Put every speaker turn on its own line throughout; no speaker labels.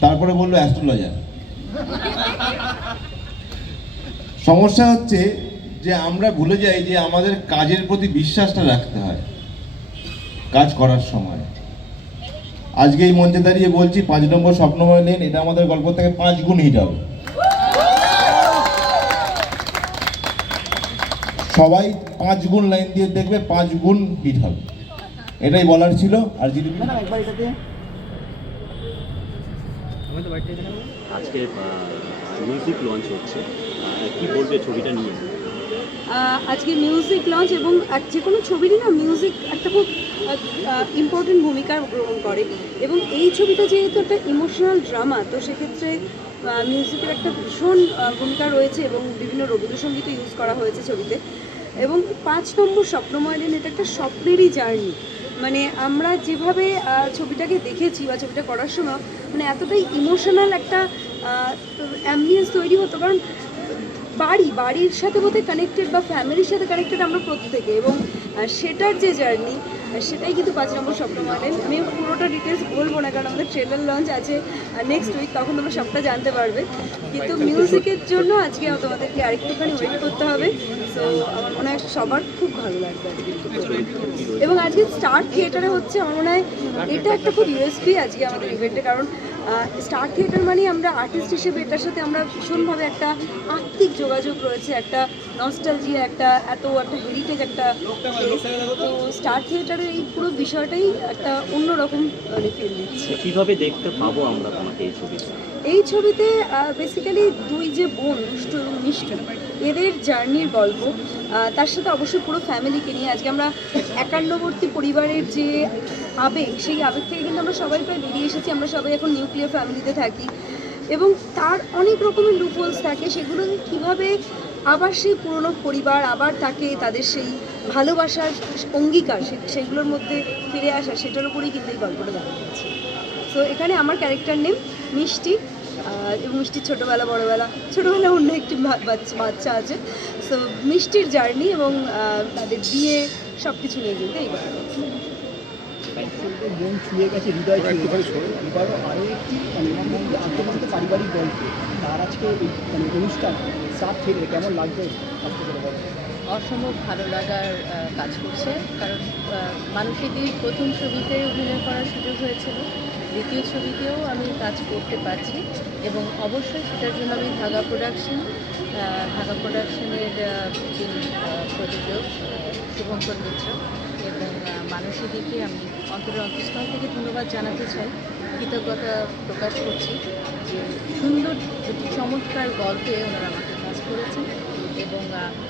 তারপরে বলল অ্যাস্ট্রোলজার সমস্যা হচ্ছে যে আমরা ভুলে যাই যে আমাদের কাজের প্রতি বিশ্বাসটা রাখতে হয়। কাজ করার সময়। আজকে এই মঞ্চে দাঁড়িয়ে বলছি পাঁচ নম্বর স্বপ্নময় লেন এটা আমাদের গল্প থেকে পাঁচ গুণ হিট হবে। সবাই পাঁচ গুণ লাইন দিয়ে দেখবে পাঁচ গুণ হিট হবে। এটাই বলার ছিল আর যদি
আজকে মিউজিক লঞ্চ হচ্ছে। কি বলবে ছবিটা নিয়ে?
আজকে মিউজিক লঞ্চ এবং যে কোনো ছবিরই না মিউজিক একটা খুব ইম্পর্টেন্ট ভূমিকা গ্রহণ করে। এবং এই ছবিটা যেহেতু একটা ইমোশনাল ড্রামা তো সেক্ষেত্রে মিউজিকের একটা ভীষণ ভূমিকা রয়েছে এবং বিভিন্ন রবীন্দ্রসঙ্গীত ইউজ করা হয়েছে ছবিতে। এবং পাঁচ নম্বর স্বপ্নময় দিন, এটা একটা স্বপ্নেরই জার্নি মানে আমরা যেভাবে ছবিটাকে দেখেছি বা ছবিটা করার সময় মানে এতটাই ইমোশনাল একটা অ্যাম্বিয়েন্স তৈরি হতো। কারণ বাড়ি, বাড়ির সাথে বোধহয় কানেক্টেড বা ফ্যামিলির সাথে কানেক্টেড আমরা প্রত্যেকে। এবং সেটার যে জার্নি সেটাই কিন্তু পাঁচ নম্বর স্বপ্ন মডেল আমি পুরোটা ডিটেলস বলব না কারণ আমাদের ট্রেলার লঞ্চ আছে নেক্সট উইক তখন তোমরা সবটা জানতে পারবে। কিন্তু মিউজিকের জন্য আজকে তোমাদেরকে আরেকটুখানি ওয়েট করতে হবে। সো আমার মনে হয় সবার খুব ভালো লাগবে এবং আজকে স্টার থিয়েটারে হচ্ছে আমার মনে হয় এটা একটা খুব ইউএসপি আজকে আমাদের ইভেন্টে কারণ স্টার থিয়েটার মানে আমরা আর্টিস্ট হিসেবে এটার সাথে আমরা ভীষণভাবে একটা আত্মিক যোগাযোগ রয়েছে, একটা নস্টালজিয়া একটা এত একটা হেরিটেজ একটা তো স্টার থিয়েটারের এই পুরো বিষয়টাই একটা অন্যরকম ফিল দিচ্ছে।
কীভাবে দেখতে পাবো আমরা তোমাকে এই ছবিতে
এই ছবিতে বেসিক্যালি দুই যে বোন, দুষ্টু এবং মিষ্টি, এদের জার্নির গল্প। তার সাথে অবশ্যই পুরো ফ্যামিলিকে নিয়ে। আজকে আমরা একান্নবর্তী পরিবারের যে আবেগ, সেই আবেগ থেকে কিন্তু আমরা সবাই প্রায় বেরিয়ে এসেছি। আমরা সবাই এখন নিউক্লিয়ার ফ্যামিলিতে থাকি। এবং তার অনেক রকমের লুপোলস থাকে। সেগুলো কীভাবে আবার সেই পুরনো পরিবার, আবার তাকে তাদের সেই ভালোবাসার অঙ্গীকার সেগুলোর মধ্যে ফিরে আসা, সেটার উপরেই কিন্তু এই গল্পটা দেখা আছে সো এখানে আমার ক্যারেক্টার নেম মিষ্টি। এবং মিষ্টির ছোটোবেলা বড়োবেলা। ছোটোবেলা অন্য একটি বাচ্চা আছে। সো মিষ্টির জার্নি এবং তাদের বিয়ে সব কিছু নিয়ে কিন্তু এই গল্প
মন ছুঁয়ে গেছে হৃদয় এবারও আরও একটি মানে আন্তর্জাতিক পারিবারিক গল্প তার আজকে মানে অনুষ্ঠান সাত থেকে কেমন লাগবে? আজকে
অসম্ভব ভালো লাগার কাজ করছে। কারণ আহ, মানুষেদের প্রথম ছবিতে অভিনয় করার সুযোগ হয়েছিল। দ্বিতীয় ছবিতেও আমি কাজ করতে পারছি এবং অবশ্যই সেটার জন্য আমি ধাগা প্রোডাকশন ধাগা প্রোডাকশনের যিনি প্রযোজক শুভঙ্কর মিত্র এবং মানুষীদিকে আমি অন্তরের অন্তঃস্থল থেকে ধন্যবাদ জানাতে চাই। কৃতজ্ঞতা প্রকাশ করছি যে সুন্দর দুটি চমৎকার গল্পে ওনারা আমাকে কাজ করেছেন এবং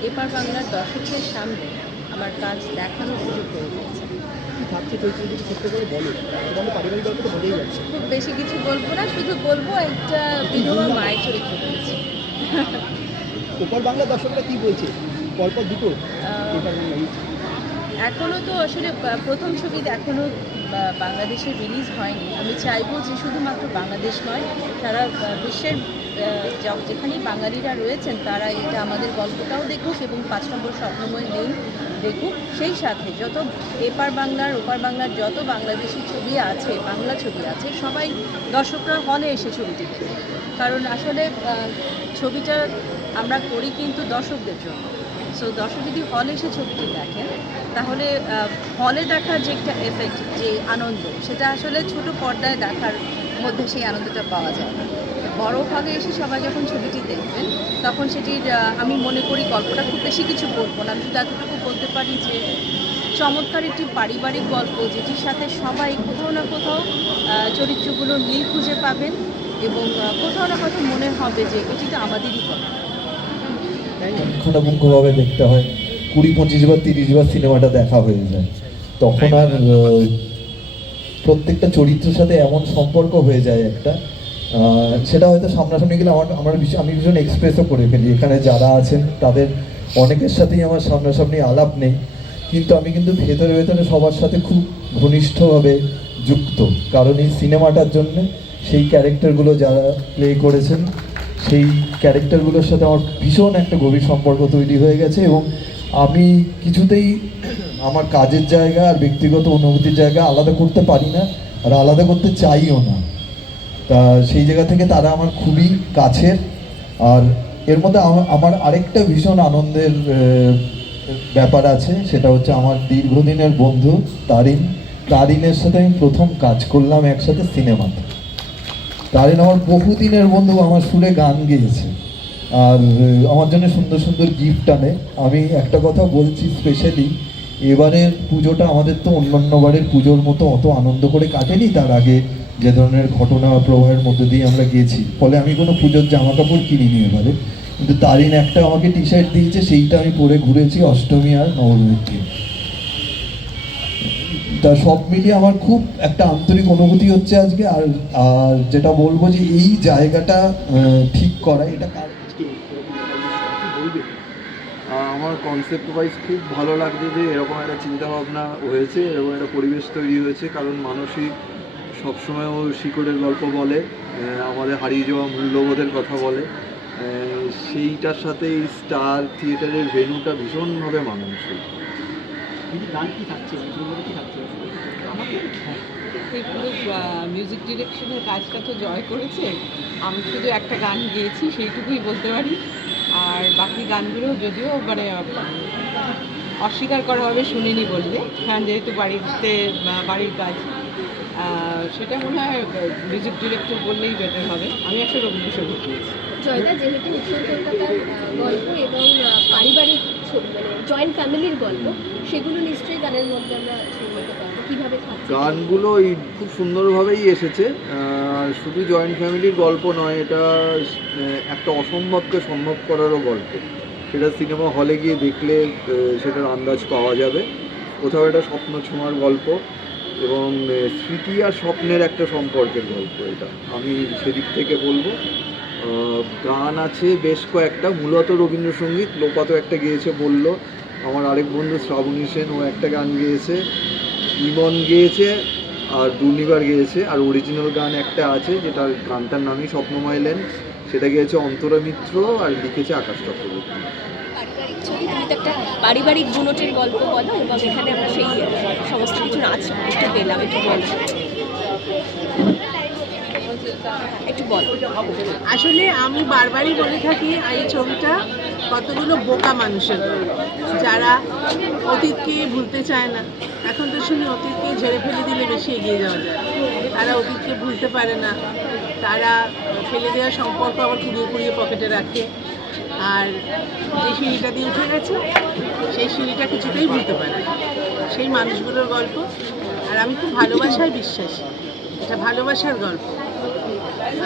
এপার বাংলার দর্শকদের সামনে আমার কাজ দেখানোর সুযোগ করে দিয়েছে
কী থাকছে চরিত্র যদি ছোট্ট করে বলো তোমাদের পারিবারিক গল্প তো বোঝাই যাচ্ছে
খুব বেশি কিছু বলব না শুধু বলব একটা বিধবা মায়ের চরিত্র করেছি
ওপার বাংলা দর্শকরা কী বলছে? পরপর দুটো
এখনও তো আসলে প্রথম ছবিতে এখনও বাংলাদেশে রিলিজ হয়নি। আমি চাইব যে শুধুমাত্র বাংলাদেশ নয় সারা বিশ্বের যেখানেই বাঙালিরা রয়েছেন তারা এটা আমাদের গল্পটাও দেখুক এবং পাঁচ নম্বর স্বপ্নময় নেই দেখুক সেই সাথে যত এপার বাংলার, ওপার বাংলার যত বাংলাদেশি ছবি আছে, বাংলা ছবি আছে, সবাই দর্শকরা হলে এসে ছবিটি দেখুক কারণ আসলে ছবিটা আমরা করি কিন্তু দর্শকদের জন্য। সো দর্শক যদি হলে এসে ছবিটি দেখেন, তাহলে হলে দেখার যে একটা এফেক্ট যে আনন্দ, সেটা আসলে ছোট পর্দায় দেখার মধ্যে সেই আনন্দটা পাওয়া যায় বড় হলে এসে সবাই যখন ছবিটি দেখবেন, তখন সেটির আমি মনে করি গল্পটা খুব বেশি কিছু বলব না শুধু পারি যে চমৎকার একটি পারিবারিক গল্প যেটির সাথে সবাই কোথাও না কোথাও চরিত্রগুলো মিল খুঁজে পাবেন এবং কোথাও না কোথাও মনে হবে যে এটি তো আমাদেরই
পুঙ্খানুপুঙ্খভাবে দেখতে হয়, কুড়ি, পঁচিশ বার তিরিশ বার সিনেমাটা দেখা হয়ে যায়। তখন আর প্রত্যেকটা চরিত্রের সাথে এমন সম্পর্ক হয়ে যায় একটা। সেটা হয়তো সামনাসামনি গেলে আমার আমার আমি ভীষণ এক্সপ্রেসও করে ফেলি। এখানে যারা আছেন, তাদের অনেকের সাথেই আমার সামনাসামনি আলাপ নেই, কিন্তু আমি কিন্তু ভেতরে ভেতরে সবার সাথে খুব ঘনিষ্ঠভাবে যুক্ত। কারণ এই সিনেমাটার জন্য সেই ক্যারেক্টারগুলো যারা প্লে করেছেন, সেই ক্যারেক্টারগুলোর সাথে আমার ভীষণ একটা গভীর সম্পর্ক তৈরি হয়ে গেছে এবং আমি কিছুতেই আমার কাজের জায়গা আর ব্যক্তিগত অনুভূতির জায়গা আলাদা করতে পারি না আর আলাদা করতে চাইও না। তা সেই জায়গা থেকে তারা আমার খুবই কাছের আর এর মধ্যে আমা- আমার আরেকটা ভীষণ আনন্দের ব্যাপার আছে, সেটা হচ্ছে আমার দীর্ঘদিনের বন্ধু তারিন। তারিনের সাথে আমি প্রথম কাজ করলাম একসাথে সিনেমাতে। তারিন আমার বহুদিনের বন্ধু, আমার সুরে গান গেয়েছে। আর আমার জন্য সুন্দর সুন্দর গিফট আনে। আমি একটা কথা বলছি স্পেশালি এবারের পুজোটা আমাদের তো অন্যান্য বারের পুজোর মতো অত আনন্দ করে কাটেনি। তার আগে যে ধরনের ঘটনা প্রবাহের মধ্যে দিয়ে আমরা গেছি। ফলে আমি কোনো পুজোর জামা কাপড় কিনিনি এবারে। কিন্তু তারিন একটা আমাকে টি শার্ট দিয়েছে, সেইটা আমি পরে ঘুরেছি অষ্টমী আর নবমীর দিন তা সব মিলিয়ে আমার খুব একটা আন্তরিক অনুভূতি হচ্ছে আজকে। আর আর যেটা বলব যে এই জায়গাটা ঠিক করা, এটা
আমার কনসেপ্ট ওয়াইজ খুব ভালো লাগছে যে এরকম একটা চিন্তাভাবনা হয়েছে, এরকম একটা পরিবেশ তৈরি হয়েছে, কারণ মানুষই সবসময় ও শিকড়ের গল্প বলে আমাদের হারিয়ে যাওয়া মূল্যবোধের কথা বলে। সেইটার সাথে এই স্টার থিয়েটারের ভেন্যুটা ভীষণভাবে মানানসই।
দিদি গান কি থাকছে? থাকছে?
এই পুরো মিউজিক ডিরেকশনের কাজটা তো জয় করেছে। আমি শুধু একটা গান গেয়েছি সেইটুকুই বলতে পারি। আর বাকি গানগুলো যদিও মানে অস্বীকার করা হবে শুনিনি বললে। কারণ যেহেতু বাড়িতে বাড়ির কাজ সেটা মনে হয় মিউজিক ডিরেক্টর বললেই বেটার হবে। আমি একটা রবীন্দ্রসঙ্গীত গেয়েছি।
জয়দা, যেহেতু উত্তর কলকাতার গল্প এবং পারিবারিক মানে জয়েন্ট ফ্যামিলির গল্প, সেগুলো নিশ্চয়ই গানের মধ্যে আমরা
গানগুলো এই খুব সুন্দরভাবেই এসেছে। শুধু জয়েন্ট ফ্যামিলির গল্প নয়, এটা একটা অসম্ভবকে সম্ভব করারও গল্প। সেটা সিনেমা হলে গিয়ে দেখলে সেটার আন্দাজ পাওয়া যাবে। কোথাও একটা স্বপ্ন ছোঁয়ার গল্প এবং স্মৃতি আর স্বপ্নের একটা সম্পর্কের গল্প এটা। আমি সেদিক থেকে বলব। গান আছে, বেশ কয়েকটা। মূলত রবীন্দ্রসঙ্গীত লোপাত একটা গেয়েছে বলল। আমার আরেক বন্ধু শ্রাবণী সেন, ও একটা গান গেয়েছে। ইমন গেয়েছে, আর দুর্নিবার গেয়েছে। আর অরিজিনাল গান একটা আছে, যেটা গানটার নামই স্বপ্নময় লেন সেটা গেয়েছে অন্তরা মিত্র, আর লিখেছে আকাশ চক্রবর্তী।
একটা পারিবারিক বুনটের গল্প বলো, এবং এখানে আমরা সেই সমস্ত কিছু নাচ পেলাম, একটু বল একটু বল।
আসলে আমি বারবারই বলে থাকি এই ছবিটা কতগুলো বোকা মানুষের যারা অতীতকে ভুলতে চায় না, এখন তো শুনি অতীতকে ঝেড়ে ফেলে দিলে বেশি এগিয়ে যাওয়া যায়। তারা অতীতকে ভুলতে পারে না, তারা ফেলে দেওয়া সম্পর্ক আবার কুড়িয়ে কুড়িয়ে পকেটে রাখে। আর যে সিঁড়িটা দিয়ে উঠে গেছে, সেই সিঁড়িটা কিছুতেই ভুলতে পারে সেই মানুষগুলোর গল্প, আর আমি খুব ভালোবাসায় বিশ্বাসী। এটা ভালোবাসার গল্প।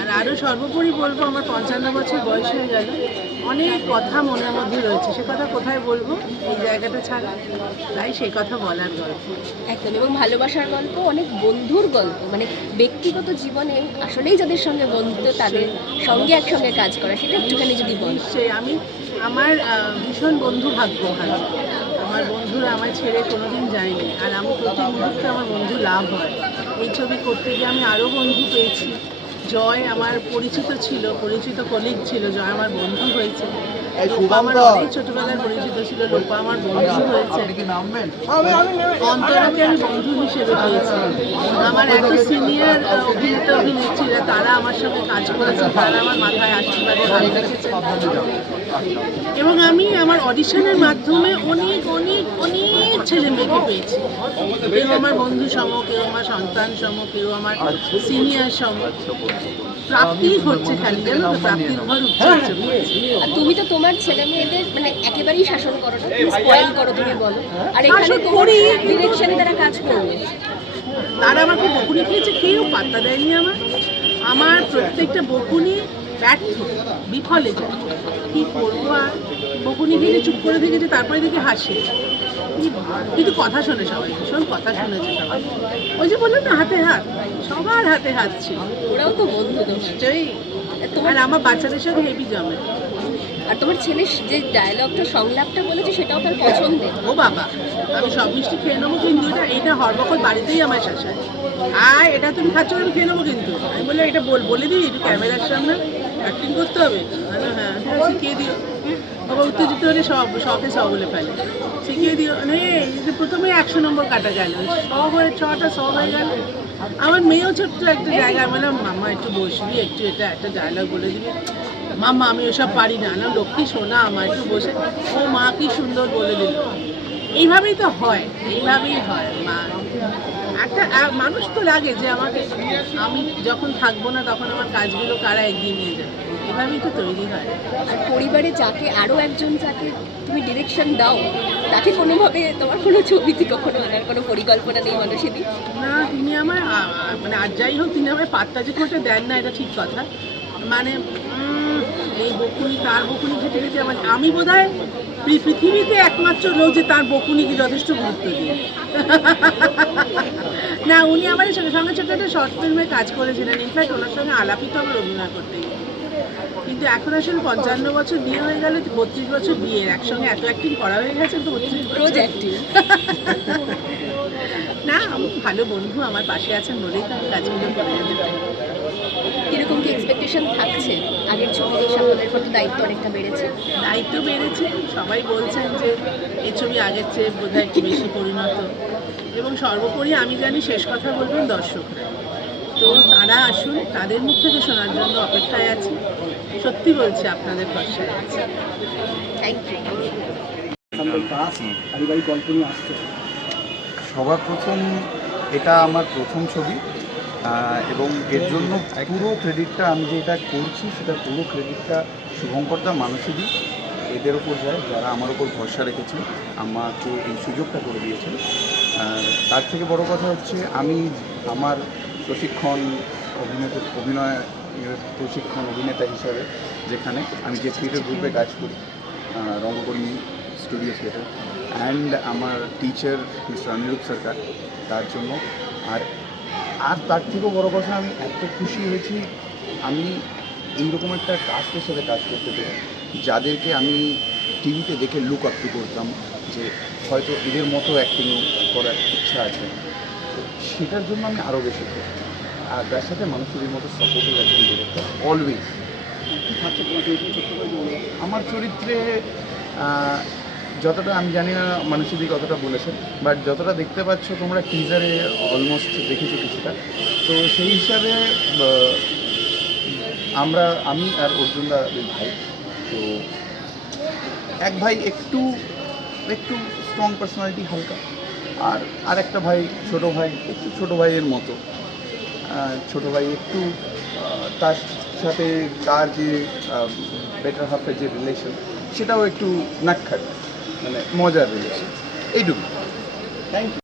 আর আরও সর্বোপরি বলব আমার পঞ্চান্ন বছর বয়স হয়ে গেল। অনেক কথা মনের মধ্যে রয়েছে। সে কথা কোথায় বলব? এই জায়গাটা ছাড়া। তাই সেই কথা বলার গল্প।
একদম এবং ভালোবাসার গল্প অনেক বন্ধুর গল্প। মানে ব্যক্তিগত জীবনে আসলেই যাদের সঙ্গে বন্ধুত্ব তাদের সঙ্গে একসঙ্গে কাজ করা সেটা একটুখানি যদি বল।
নিশ্চয়ই। আমি আমার ভীষণ বন্ধু ভাগ্য ভালো আমার বন্ধুরা আমায় ছেড়ে কোনোদিন যায়নি। আর আমি প্রতি মুহূর্তে আমার বন্ধু লাভ হয়। এই ছবি করতে গিয়ে আমি আরও বন্ধু পেয়েছি। জয় আমার পরিচিত ছিল পরিচিত কলিগ ছিল জয় আমার বন্ধু হয়েছে। লোপা আমার অনেক ছোটবেলার পরিচিত ছিল লোপা আমার বন্ধু হয়েছে। অন্তরকে আমি বন্ধু হিসেবে পেয়েছি। আমার এত সিনিয়র অভিনেতা অভিনেত্রীরা তারা আমার সঙ্গে কাজ করেছে। তারা আমার মাথায় আশীর্বাদে হাত রেখেছে। এবং আমি আমার অডিশনের মাধ্যমে অনেক অনেক অনেক ছেলে মেয়েকে পেয়েছি। কেউ আমার বন্ধু সম কেউ আমার সন্তান সম কেউ আমার সিনিয়র সম। প্রাপ্তি হচ্ছে খালি জানো তো? প্রাপ্তির ঘর উঠছে
তুমি তো তোমার ছেলে মেয়েদের মানে একেবারেই শাসন করো না। তুমি স্পয়েল করো তুমি বলো। আর এখানে
করি।
ডিরেকশনে তারা কাজ করবে।
তারা আমাকে বকুনি খেয়েছে কেউ পাত্তা দেয়নি আমার আমার প্রত্যেকটা বকুনি ব্যর্থ বিফলে যায় কি করব আর? বকুনি খেয়ে চুপ করে থেকেছে তারপরে দেখে হাসে। কিন্তু কথা শোনে সবাই ভীষণ কথা শুনেছে সবাই। ওই যে বললাম না হাতে হাত সবার হাতে হাত ছিল।
ওরাও তো বন্ধু
নিশ্চয়ই। আর আমার বাচ্চাদের সাথে হেভি জমে।
আর তোমার ছেলে যে ডায়লগটা সংলাপটা বলেছে সেটাও তার পছন্দের।
ও বাবা আমি সব মিষ্টি খেয়ে নেব কিন্তু এটা এটা হরবকল বাড়িতেই আমার শাসায় আর এটা তুমি খাচ্ছ আমি খেয়ে নেব কিন্তু। আমি বললাম এটা বল বলে দিই একটু ক্যামেরার সামনে। অ্যাক্টিং করতে হবে? হ্যাঁ হ্যাঁ শিখিয়ে দিও। বাবা, উত্তেজিত হলে সব, শখে সব বলে ফেলে। শিখিয়ে দিও। মানে প্রথমে একশো নম্বর কাটা গেল স হয়ে, ছটা স হয়ে গেল। আমার মেয়েও ছোট্ট একটা জায়গায় বললাম মামা একটু বসবি, একটু এটা, একটা ডায়লগ বলে দিবি। মামা আমি ওসব পারি না। না, লক্ষ্মী শোনা আমার একটু বসে। ও মা, কি সুন্দর বলে দিল। এইভাবেই তো হয়। এইভাবেই হয়, মা। একটা মানুষ তো লাগে যে আমাকে আমি যখন থাকব না তখন আমার কাজগুলো কারা এগিয়ে নিয়ে যাবে? এভাবেই তো তৈরি হয়।
আর পরিবারে যাকে আরও একজন যাকে তুমি ডিরেকশন দাও তাকে কোনোভাবে তোমার কোনো ছবিতে কখনো আনার কোনো পরিকল্পনা নেই মানুষেরই
না তিনি আমার মানে আর যাই হোক তিনি আমার পাত্তা যে কোটে দেন না এটা ঠিক কথা। মানে এই বকুনি তার বকুনি খেতে খেতে আমার আমি বোধ হয় পৃথিবীতে একমাত্র লোক যে তার বকুনিকে যথেষ্ট গুরুত্ব দিই। না উনি আমার সঙ্গে সঙ্গে ছোট একটা শর্ট ফিল্মে কাজ করেছিলেন। ইনফ্যাক্ট ওনার সঙ্গে আলাপিত আমার অভিনয় করতে গিয়ে। কিন্তু এখন আসলে পঞ্চান্ন বছর বিয়ে হয়ে গেলে বত্রিশ বছর বিয়ের একসঙ্গে এত অ্যাক্টিং করা হয়ে গেছে তো বত্রিশ
রোজ অ্যাক্টিভ
না আমি ভালো বন্ধু আমার পাশে আছেন বলেই তো আমি কাজগুলো করে যেতে পারি
কীরকম কি এক্সপেকটেশন থাকছে? আগের ছবিতে সামনের প্রতি দায়িত্ব অনেকটা বেড়েছে?
দায়িত্ব বেড়েছে সবাই বলছেন যে এই ছবি আগের চেয়ে বোধহয় একটু বেশি পরিণত। এবং সর্বোপরি আমি জানি শেষ কথা বলবেন দর্শকরা। তো তারা আসুন, তাদের মুখ থেকে শোনার জন্য অপেক্ষায় আছি। সত্যি বলছি, আপনাদের
আসছে
সবার প্রথম, এটা আমার প্রথম ছবি এবং এর জন্য পুরো ক্রেডিটটা আমি যেটা করছি, সেটা পুরো ক্রেডিটটা শুভঙ্করদা মানসীদি, এদের ওপর যায়, যারা আমার ওপর ভরসা রেখেছেন, আমাকে এই সুযোগটা করে দিয়েছেন। তার থেকে বড় কথা হচ্ছে আমি আমার প্রশিক্ষণ অভিনেতা অভিনয় প্রশিক্ষণ অভিনেতা হিসাবে যেখানে আমি যে থিয়েটার গ্রুপে কাজ করি রঙ্গকর্মী স্টুডিও থিয়েটার অ্যান্ড আমার টিচার মিস্টার অনিরূপ সরকার, তার জন্য। আর আর তার থেকেও বড় কথা, আমি এত খুশি হয়েছি, আমি এইরকম একটা কাস্টের সাথে কাজ করতে পেরে, যাদেরকে আমি টিভিতে দেখে লুক আপ টু করতাম যে হয়তো এদের মতো অ্যাক্টিং করার ইচ্ছা আছে। সেটার জন্য আমি আরও বেশি আর তার সাথে মানুষের মতো সাপোর্টিভ একজন ডিরেক্টর অলওয়েজ আমার চরিত্রে যতটা আমি জানি না মানুষেরই কতটা বলেছেন বাট যতটা দেখতে পাচ্ছ তোমরা টিজারে অলমোস্ট দেখেছ কিছুটা। তো সেই হিসাবে আমরা, আমি আর অর্জুন দা ভাই, তো এক ভাই একটু একটু স্ট্রং পার্সোনালিটি হালকা, আর আর একটা ভাই ছোট ভাই, একটু ছোট ভাইয়ের মতো। ছোট ভাই একটু তার সাথে, তার যে বেটার হাফের যে রিলেশন সেটাও একটু নাক্ষার মানে মজার রিলেশন এইটুকু। Thank you